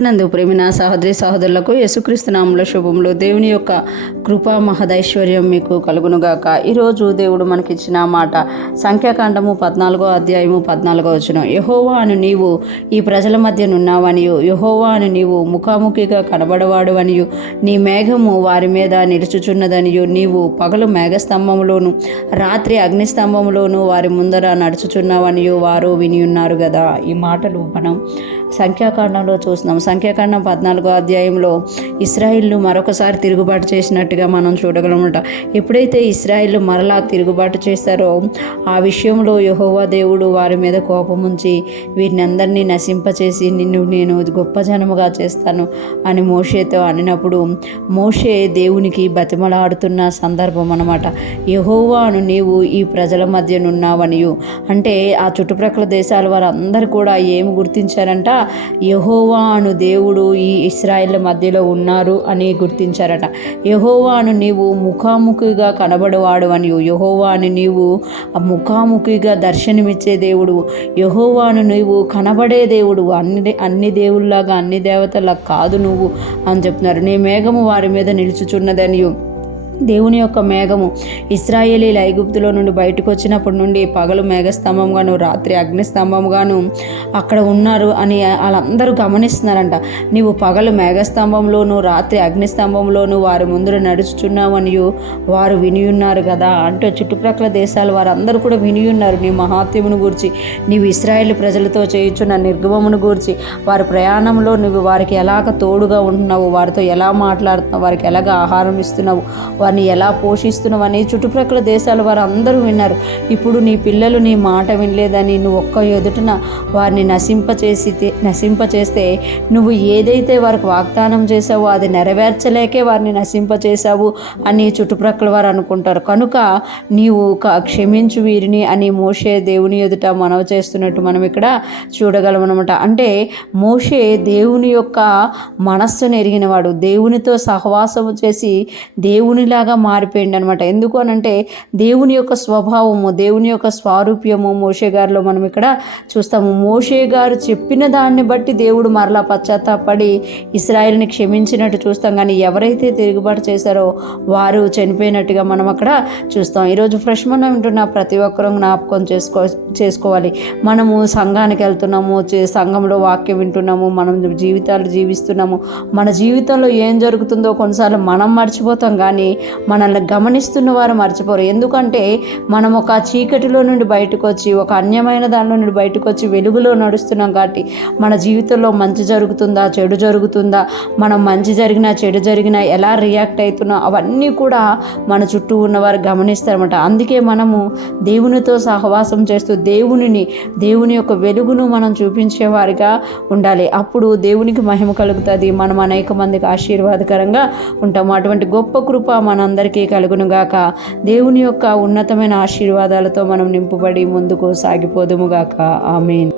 నందు ప్రేమిన సహోదరి సహోదరులకు యేసుక్రీస్తు నామములో శుభములు. దేవుని యొక్క కృపా మహదైశ్వర్యం మీకు కలుగునుగాక. ఈరోజు దేవుడు మనకిచ్చిన మాట సంఖ్యాకాండము 14వ అధ్యాయము 14వ వచనం. యెహోవా అని నీవు ఈ ప్రజల మధ్య నున్నావనియు, యెహోవా అని నీవు ముఖాముఖిగా కనబడవాడు అనియు, నీ మేఘము వారి మీద నిలుచుచున్నదనియు, నీవు పగలు మేఘస్తంభములోను రాత్రి అగ్నిస్తంభములోను వారి ముందర నడుచుచున్నావనియు వారు వినియున్నారు కదా. ఈ మాటలు మనం సంఖ్యాకాండంలో చూస్తున్నాం. సంఖ్యాకాండం 14వ అధ్యాయంలో ఇశ్రాయేలు మరొకసారి తిరుగుబాటు చేసినట్టుగా మనం చూడగలమట. ఎప్పుడైతే ఇశ్రాయేలు మరలా తిరుగుబాటు చేస్తారో ఆ విషయంలో యెహోవా దేవుడు వారి మీద కోపముంచి వీరిని అందరినీ నశింపచేసి నిన్ను నేను గొప్ప జనముగా చేస్తాను అని మోషేతో అనినప్పుడు మోషే దేవునికి బతిమలాడుతున్న సందర్భం అన్నమాట. యెహోవాను నీవు ఈ ప్రజల మధ్య నున్నావనియు అంటే ఆ చుట్టుప్రక్కల దేశాల వారందరూ కూడా ఏమి గుర్తించారంట, యెహోవాను దేవుడు ఈ ఇశ్రాయేల్ మధ్యలో ఉన్నారు అని గుర్తించారట. యెహోవాను నీవు ముఖాముఖిగా కనబడవాడు అని, యెహోవాను నీవు ముఖాముఖిగా దర్శనమిచ్చే దేవుడు, యెహోవాను నీవు కనబడే దేవుడు, అన్ని దేవుళ్ళలాగా అన్ని దేవతలకు కాదు నువ్వు అని చెప్తున్నారు. నీ మేఘము వారి మీద నిలుచుచున్నదని, దేవుని యొక్క మేఘము ఇశ్రాయేలీల ఐగుప్తులో నుండి బయటకు వచ్చినప్పటి నుండి పగలు మేఘస్తంభంగాను రాత్రి అగ్నిస్తంభంగాను అక్కడ ఉన్నారు అని వాళ్ళందరూ గమనిస్తున్నారంట. నీవు పగలు మేఘస్తంభంలోను రాత్రి అగ్నిస్తంభంలోను వారి ముందు నడుచుచున్నావనియు వారు వినియున్నారు కదా. అంటే చుట్టుప్రక్కల దేశాల వారందరూ కూడా వినియున్నారు నీ మహాత్యమును గూర్చి, నీవు ఇశ్రాయేలు ప్రజలతో చేయుచున్న నిర్గమమును గూర్చి, వారి ప్రయాణంలో నువ్వు వారికి ఎలాగ తోడుగా ఉంటున్నావు, వారితో ఎలా మాట్లాడుతున్నావు, వారికి ఎలాగ ఆహారం ఇస్తున్నావు, వారిని ఎలా పోషిస్తున్నావు అని చుట్టుప్రక్కల దేశాల వారు అందరూ ఇప్పుడు నీ పిల్లలు నీ మాట వినలేదని నువ్వు ఒక్క ఎదుటన వారిని నశింపచేస్తే నువ్వు ఏదైతే వారికి వాగ్దానం చేసావో అది నెరవేర్చలేకే వారిని నశింపచేసావు అని చుట్టుప్రక్కల వారు అనుకుంటారు. కనుక నీవు క్షమించు వీరిని అని మోషే దేవుని ఎదుట మనవి చేస్తున్నట్టు మనం ఇక్కడ చూడగలమనమాట. అంటే మోషే దేవుని యొక్క మనస్సును ఎరిగినవాడు, దేవునితో సహవాసము చేసి దేవునిలాగా మారిపోయింది అనమాట. ఎందుకు అనంటే దేవుని యొక్క స్వభావము, దేవుని యొక్క స్వారూప్యము మోషే గారిలో మనం ఇక్కడ చూస్తాము. మోషే గారు చెప్పిన దాన్ని బట్టి దేవుడు మరలా పశ్చాత్తాపడి ఇశ్రాయేలుని క్షమించినట్టు చూస్తాం. కానీ ఎవరైతే తిరుగుబాటు చేశారో వారు చనిపోయినట్టుగా మనం అక్కడ చూస్తాం. ఈరోజు ఫ్రెష్ మనం వింటున్న ప్రతి ఒక్కరూ జ్ఞాపకం చేసుకోవాలి. మనము సంఘానికి వెళ్తున్నాము, సంఘంలో వాక్యం వింటున్నాము, మనం జీవితాలు జీవిస్తున్నాము. మన జీవితంలో ఏం జరుగుతుందో కొన్నిసార్లు మనం మర్చిపోతాం, కానీ మనల్ని గమనిస్తున్న వారు మర్చిపోరు. ఎందుకంటే మనం ఒక చీకటిలో నుండి బయటకు వచ్చి ఒక అన్యమైన దానిలో నుండి బయటకు వచ్చి వెలుగులో నడుస్తున్నాం. కాబట్టి మన జీవితంలో మంచి జరుగుతుందా చెడు జరుగుతుందా, మనం మంచి జరిగినా చెడు జరిగినా ఎలా రియాక్ట్ అవుతున్నా అవన్నీ కూడా మన చుట్టూ ఉన్నవారు గమనిస్తారన్నమాట. అందుకే మనము దేవునితో సహవాసం చేస్తూ దేవుని యొక్క వెలుగును మనం చూపించేవారిగా ఉండాలి. అప్పుడు దేవునికి మహిమ కలుగుతుంది, మనం అనేక మందికి ఆశీర్వాదకరంగా ఉంటాము. అటువంటి గొప్ప కృప మనందరికీ కలుగునుగాక. దేవుని యొక్క ఉన్నతమైన ఆశీర్వాదాలతో మనం నింపబడి ముందుకు సాగిపోదుముగాక. ఆమేన్.